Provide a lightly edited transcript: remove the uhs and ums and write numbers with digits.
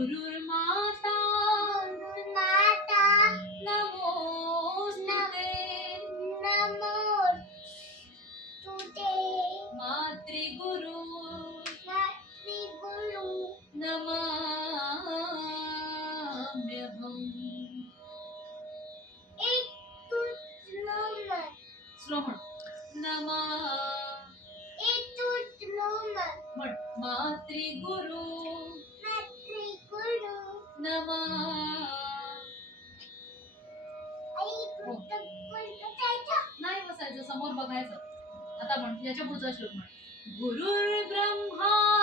गुरुर्माता गुरुमाता नमोस्तुते नमोस्तुते मातृगुरु मातृगुरु नमाम्यहम्. एक तू स्लो म्हण. नमा एक तू स्लो म्हण. मातृगुरु मातृगुरु नमा. आई पुस्तक बसायचं नाही बसायचं, समोर बघायचं. आता म्हण, याच्या पुढचा श्लोक म्हण. गुरुर्ब्रह्मा